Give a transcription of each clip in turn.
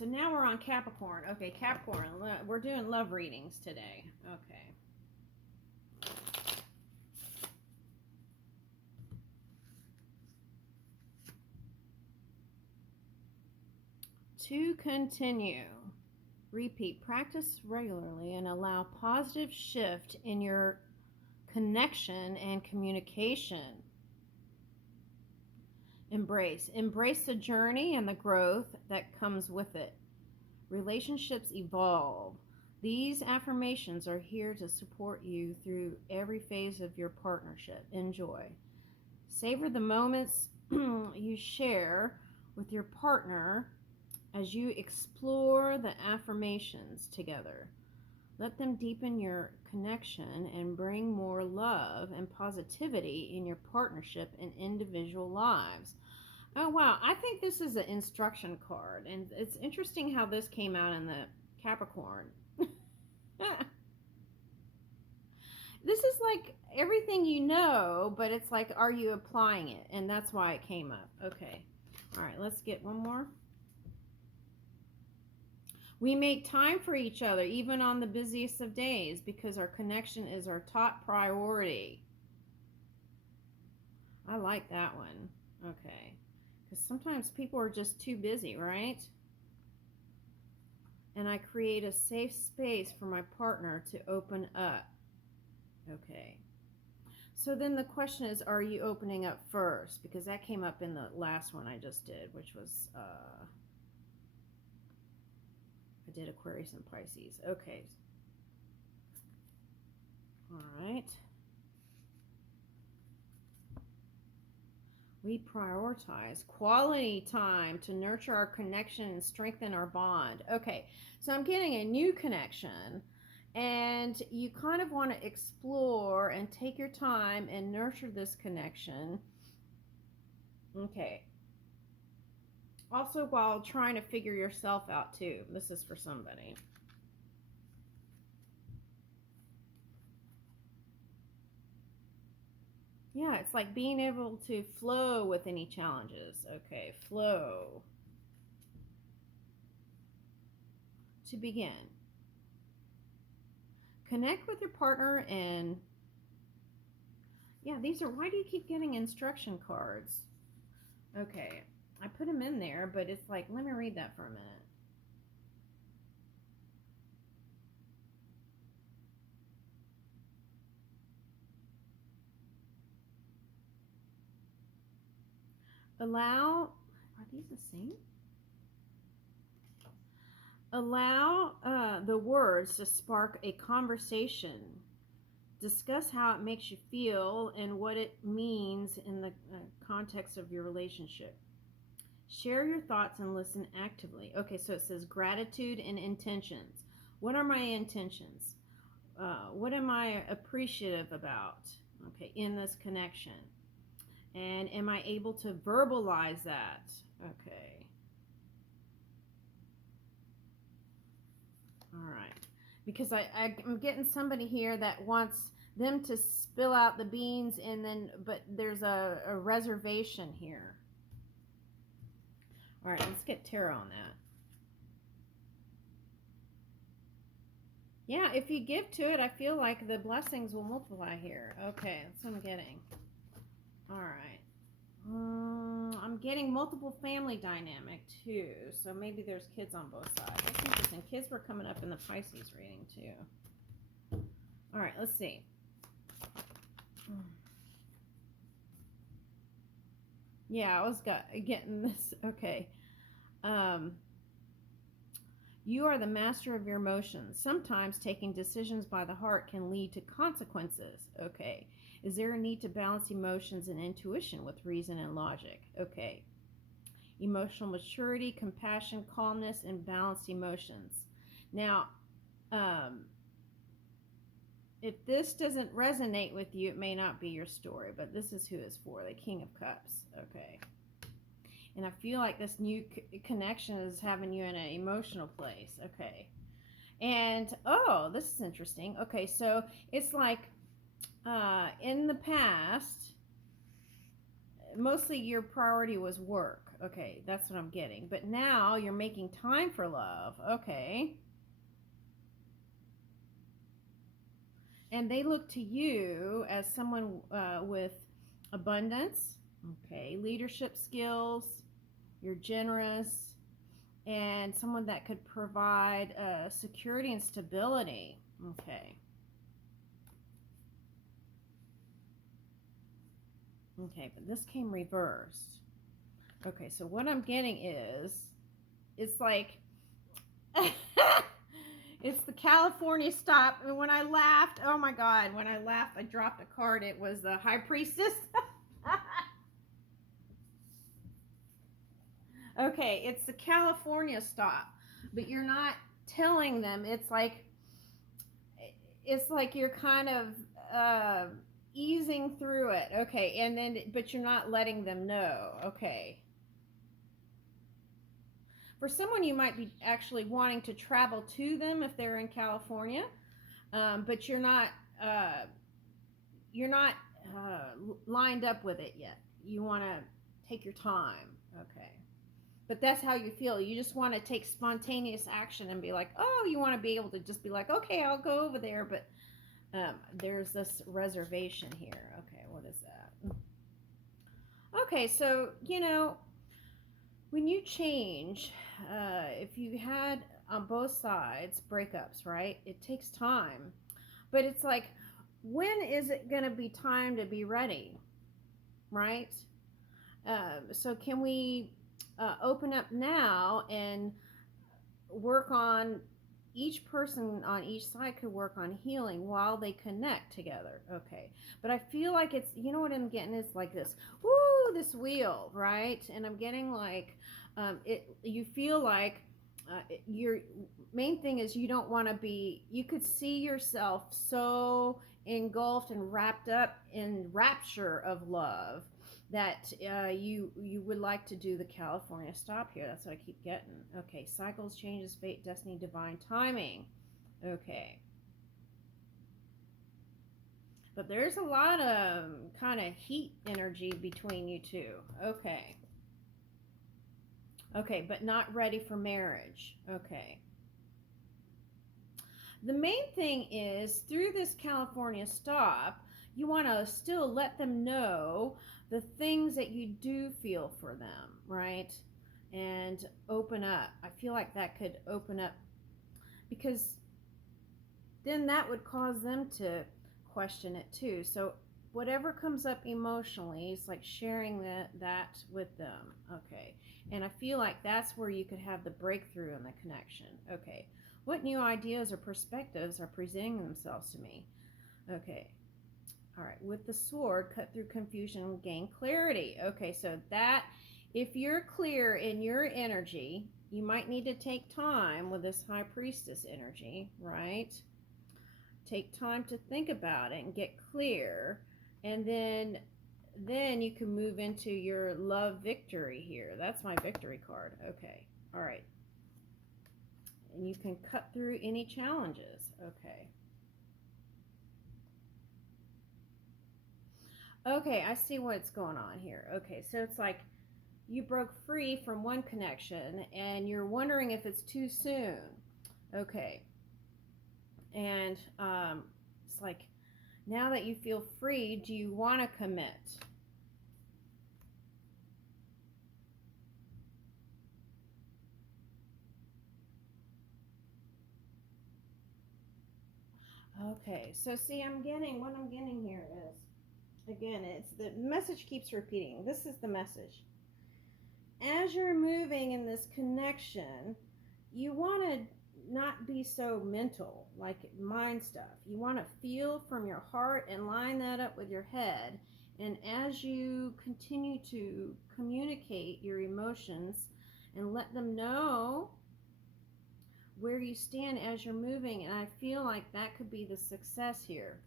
so now we're on Capricorn. Okay, Capricorn. We're doing love readings today. Okay. To continue, repeat, practice regularly, and allow positive shift in your connection and communication. Embrace the journey and the growth that comes with it. Relationships evolve. These affirmations are here to support you through every phase of your partnership. Enjoy. Savor the moments you share with your partner as you explore the affirmations together. Let them deepen your connection and bring more love and positivity in your partnership and individual lives. Oh, wow. I think this is an instruction card, and it's interesting how this came out in the Capricorn. This is like everything you know, but it's like, are you applying it? And that's why it came up. Okay. All right, let's get one more. We make time for each other, even on the busiest of days, because our connection is our top priority. I like that one. Okay. Because sometimes people are just too busy, right? And I create a safe space for my partner to open up. Okay. So then the question is, are you opening up first? Because that came up in the last one I just did, which was, I did Aquarius and Pisces. Okay. All right. We prioritize quality time to nurture our connection and strengthen our bond. Okay, so I'm getting a new connection, and you kind of want to explore and take your time and nurture this connection. Okay. Also, while trying to figure yourself out, too. This is for somebody. Yeah, it's like being able to flow with any challenges. Okay, flow. To begin, connect with your partner and, yeah, these are, why do you keep getting instruction cards? Okay, I put them in there, but it's like, let me read that for a minute. Allow, are these the same? Allow the words to spark a conversation. Discuss how it makes you feel and what it means in the context of your relationship. Share your thoughts and listen actively. Okay, so it says gratitude and intentions. What are my intentions? What am I appreciative about? Okay, in this connection. And am I able to verbalize that? Okay. All right. Because I'm getting somebody here that wants them to spill out the beans, and then, but there's a reservation here. All right, let's get tarot on that. Yeah, if you give to it, I feel like the blessings will multiply here. Okay, that's what I'm getting. All right. I'm getting multiple family dynamic too, so maybe there's kids on both sides. That's interesting. Kids were coming up in the Pisces reading too. All right, let's see. Yeah, I was getting this. Okay. You are the master of your emotions. Sometimes taking decisions by the heart can lead to consequences. Okay. Is there a need to balance emotions and intuition with reason and logic? Okay. Emotional maturity, compassion, calmness, and balanced emotions. Now, if this doesn't resonate with you, it may not be your story, but this is who it's for, the King of Cups. Okay. And I feel like this new connection is having you in an emotional place. Okay. And, oh, this is interesting. Okay, so it's like in the past, mostly your priority was work. Okay, that's what I'm getting. But now you're making time for love. Okay. And they look to you as someone with abundance, okay, leadership skills, you're generous, and someone that could provide security and stability. Okay. Okay, but this came reversed. Okay, so what I'm getting is, it's like, it's the California stop. And when I laughed, oh my God, when I laughed, I dropped a card. It was the High Priestess. Okay, it's the California stop, but you're not telling them. It's like you're kind of easing through it. Okay, and then but you're not letting them know. Okay. For someone, you might be actually wanting to travel to them if they're in California, but uh, you're not lined up with it yet. You want to take your time. Okay. But that's how you feel. You just want to take spontaneous action and be like, oh, you want to be able to just be like, okay, I'll go over there. But there's this reservation here. Okay, what is that? Okay, so, when you change, if you had on both sides breakups, right? It takes time. But it's like, when is it going to be time to be ready, right? So can we open up now and work on, each person on each side could work on healing while they connect together. Okay, but I feel like it's, what I'm getting is like this, woo, this wheel, right? And I'm getting like you feel like your main thing is, you don't want to be, you could see yourself so engulfed and wrapped up in rapture of love that you would like to do the California stop here. That's what I keep getting. Okay, cycles, changes, fate, destiny, divine timing. Okay. But there's a lot of kind of heat energy between you two. Okay. Okay, but not ready for marriage. Okay. The main thing is, through this California stop, you want to still let them know the things that you do feel for them, right? And open up. I feel like that could open up, because then that would cause them to question it too. So whatever comes up emotionally, it's like sharing that with them. Okay. And I feel like that's where you could have the breakthrough in the connection. Okay. What new ideas or perspectives are presenting themselves to me? Okay. All right. With the sword, cut through confusion, gain clarity. Okay. So that, if you're clear in your energy, you might need to take time with this High Priestess energy, right? Take time to think about it and get clear. And then you can move into your love victory here. That's my victory card. Okay. All right. And you can cut through any challenges. Okay. Okay, I see what's going on here. Okay, so it's like you broke free from one connection and you're wondering if it's too soon. Okay. And it's like, now that you feel free, do you want to commit? Okay, so see, what I'm getting here is, again, it's the message keeps repeating. This is the message. As you're moving in this connection, you want to not be so mental, like mind stuff. You want to feel from your heart and line that up with your head. And as you continue to communicate your emotions and let them know where you stand as you're moving, and I feel like that could be the success here.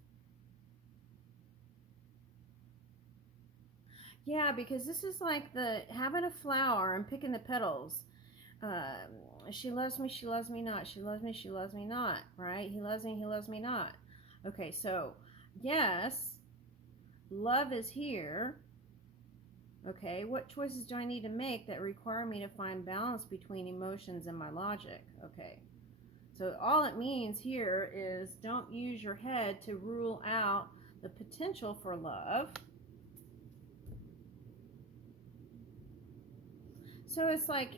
Yeah, because this is like the having a flower and picking the petals. She loves me, she loves me not. She loves me, she loves me not. Right? He loves me not. Okay, so yes, love is here, Okay, what choices do I need to make that require me to find balance between emotions and my logic? Okay, so all it means here is don't use your head to rule out the potential for love. So it's like,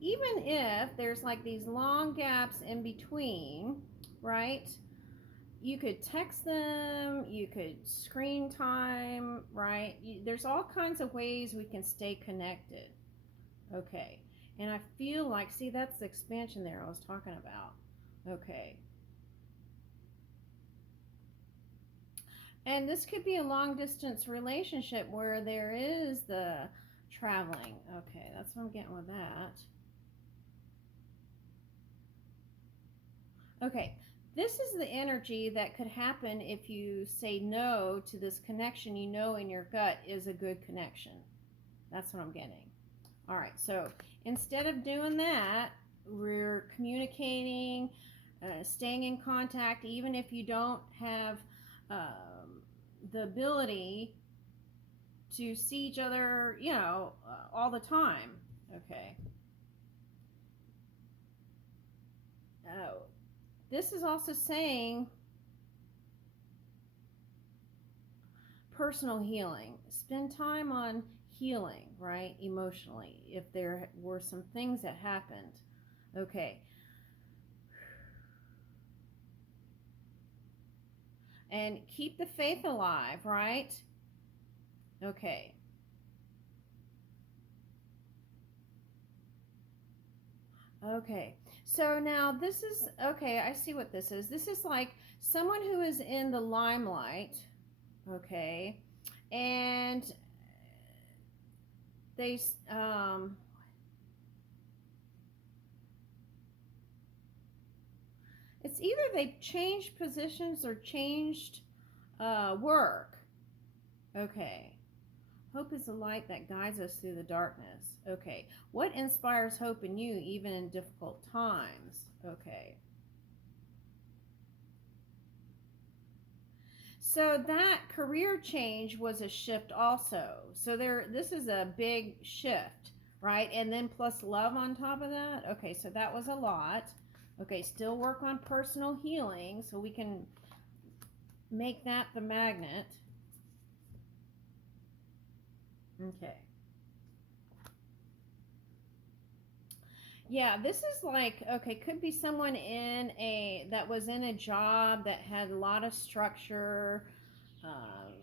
even if there's like these long gaps in between, right? You could text them, you could screen time, right? There's all kinds of ways we can stay connected. Okay. And I feel like, see, that's the expansion there I was talking about. Okay. And this could be a long distance relationship where there is the traveling. Okay, that's what I'm getting with that. Okay, this is the energy that could happen if you say no to this connection you know in your gut is a good connection. That's what I'm getting. All right, so instead of doing that, we're communicating, staying in contact, even if you don't have the ability to see each other, all the time. Okay. Oh, this is also saying personal healing. Spend time on healing, right? Emotionally, if there were some things that happened. Okay. And keep the faith alive, right? Okay. Okay. So now this is, okay, I see what this is. This is like someone who is in the limelight, okay? And they it's either they've changed positions or changed work. Okay. Hope is the light that guides us through the darkness. Okay. What inspires hope in you even in difficult times? Okay. So that career change was a shift also. So this is a big shift, right? And then plus love on top of that. Okay, so that was a lot. Okay, still work on personal healing so we can make that the magnet. Okay. Yeah, this is like, okay, could be someone that was in a job that had a lot of structure.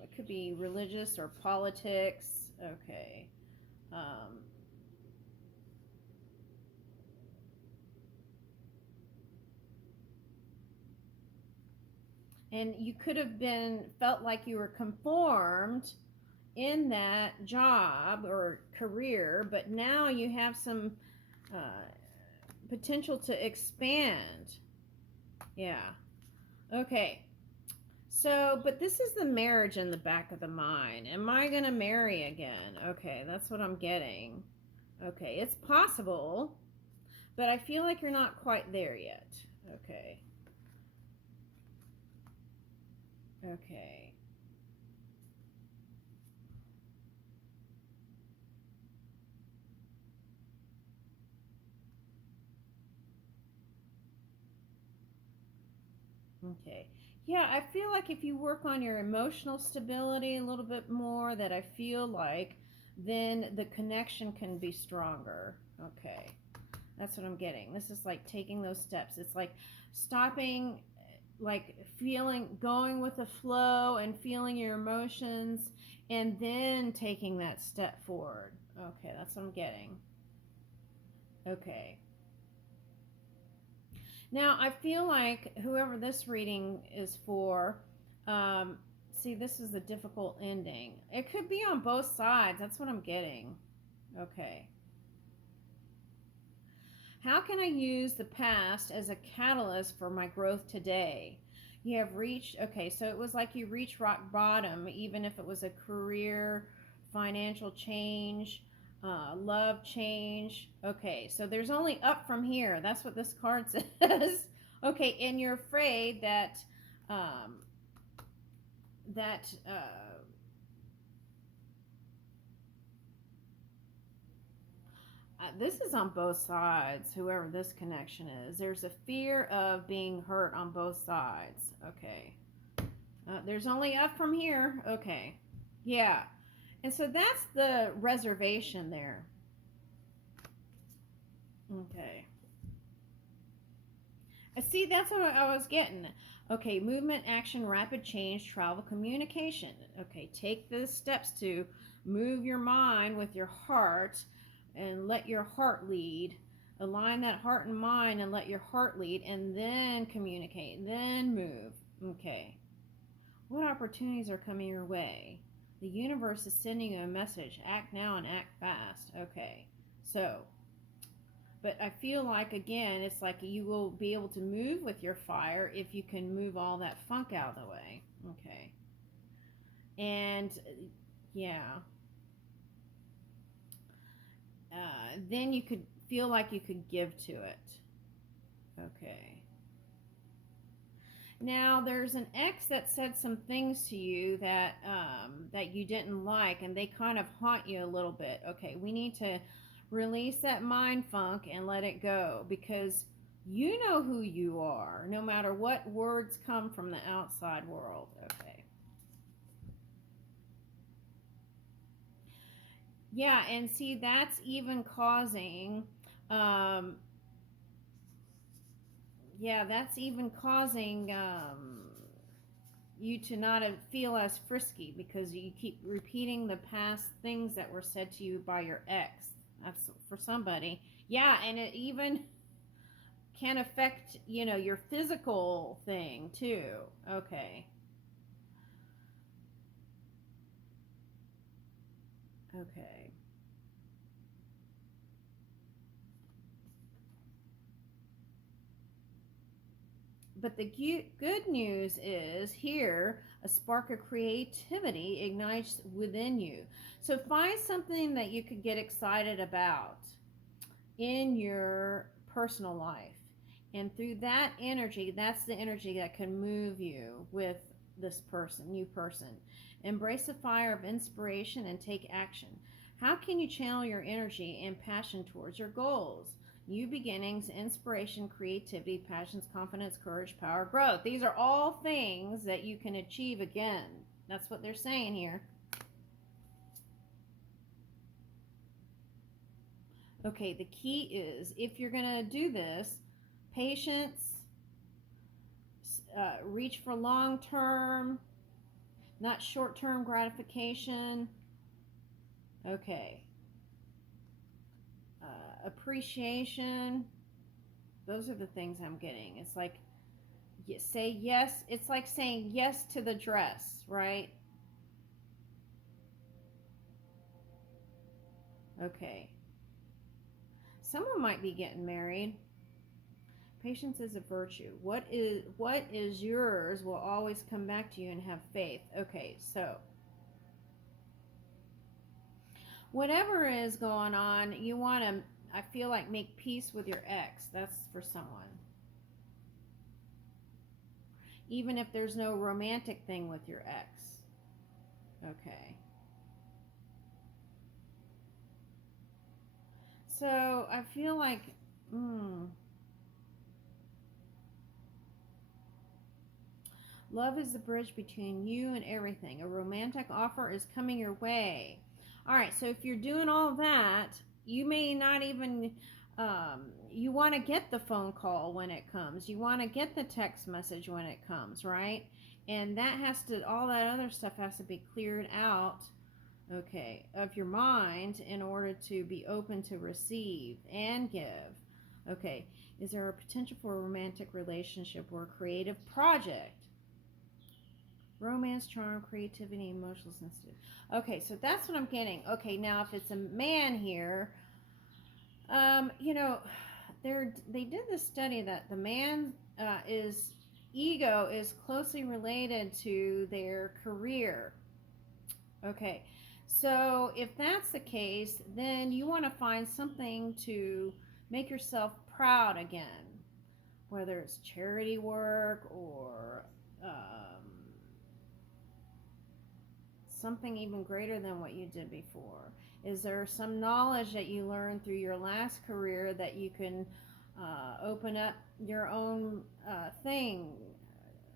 It could be religious or politics. Okay. Um, and you could have felt like you were conformed in that job or career, but now you have some uh, potential to expand. Yeah. Okay. So, but this is the marriage in the back of the mind. Am I going to marry again? Okay, that's what I'm getting. Okay, it's possible, but I feel like you're not quite there yet. Okay. Okay. Okay. Yeah, I feel like if you work on your emotional stability a little bit more, that I feel like then the connection can be stronger. Okay. That's what I'm getting. This is like taking those steps. It's like stopping, like feeling, going with the flow and feeling your emotions, and then taking that step forward. Okay, that's what I'm getting. Okay. Now, I feel like whoever this reading is for, see, this is a difficult ending. It could be on both sides. That's what I'm getting. Okay. How can I use the past as a catalyst for my growth today? You have reached, okay, so it was like you reached rock bottom, even if it was a career, financial change, love change. Okay, so there's only up from here. That's what this card says. Okay, and you're afraid that um, that This is on both sides, whoever this connection is. There's a fear of being hurt on both sides. Okay. There's only up from here. Okay. Yeah. And so that's the reservation there. Okay. See, that's what I was getting. Okay, movement, action, rapid change, travel, communication. Okay, take the steps to move your mind with your heart and let your heart lead. Align that heart and mind and let your heart lead, and then communicate, then move. Okay. What opportunities are coming your way? The universe is sending you a message. Act now and act fast. Okay. So, but I feel like, again, it's like you will be able to move with your fire if you can move all that funk out of the way. Okay. And yeah. Then you could feel like you could give to it. Okay. Now there's an ex that said some things to you that you didn't like, and they kind of haunt you a little bit. Okay, we need to release that mind funk and let it go, because you know who you are, no matter what words come from the outside world. Okay. Yeah, and see, that's even causing that's even causing you to not feel as frisky, because you keep repeating the past things that were said to you by your ex. That's for somebody. Yeah, and it even can affect, your physical thing too. Okay. Okay. But the good news is here, a spark of creativity ignites within you. So find something that you could get excited about in your personal life. And through that energy, that's the energy that can move you with this person, new person. Embrace the fire of inspiration and take action. How can you channel your energy and passion towards your goals? New beginnings, inspiration, creativity, passions, confidence, courage, power, growth. These are all things that you can achieve again. That's what they're saying here. Okay, the key is, if you're going to do this, patience, reach for long term, not short term gratification. Okay. Appreciation. Those are the things I'm getting. It's like, say yes. It's like saying yes to the dress, right? Okay. Someone might be getting married. Patience is a virtue. What is yours will always come back to you, and have faith. Okay, so whatever is going on, you want to, I feel like, make peace with your ex. That's for someone. Even if there's no romantic thing with your ex. Okay. So I feel like, love is the bridge between you and everything. A romantic offer is coming your way. All right, so if you're doing all that, you may not even, you want to get the phone call when it comes. You want to get the text message when it comes, right? And that has to, all that other stuff has to be cleared out, okay, of your mind, in order to be open to receive and give. Okay, is there a potential for a romantic relationship or a creative project? Romance, charm, creativity, emotional sensitive. Okay, so that's what I'm getting. Okay, now if it's a man here, you know, they did this study that the man is ego is closely related to their career. Okay, so if that's the case, then you want to find something to make yourself proud again, whether it's charity work or something even greater than what you did before. Is there some knowledge that you learned through your last career that you can open up your own thing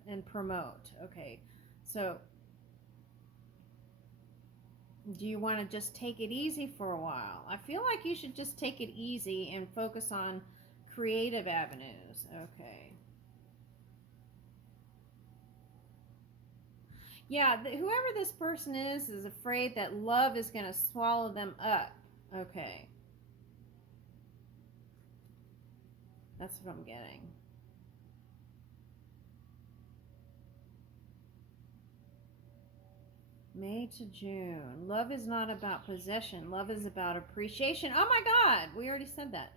and promote? Okay, so do you want to just take it easy for a while? I feel like you should just take it easy and focus on creative avenues. Okay. Yeah, whoever this person is afraid that love is going to swallow them up. Okay. That's what I'm getting. May to June. Love is not about possession. Love is about appreciation. Oh my God, we already said that.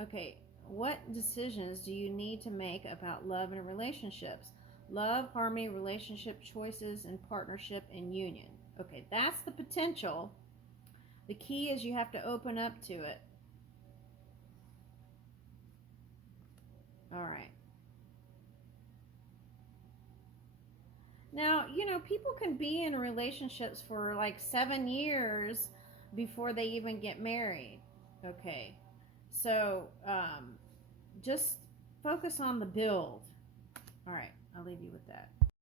Okay, what decisions do you need to make about love and relationships? Love, harmony, relationship choices, and partnership and union. Okay, that's the potential. The key is you have to open up to it. All right. Now, people can be in relationships for like 7 years before they even get married. Okay. So just focus on the build. All right. I'll leave you with that.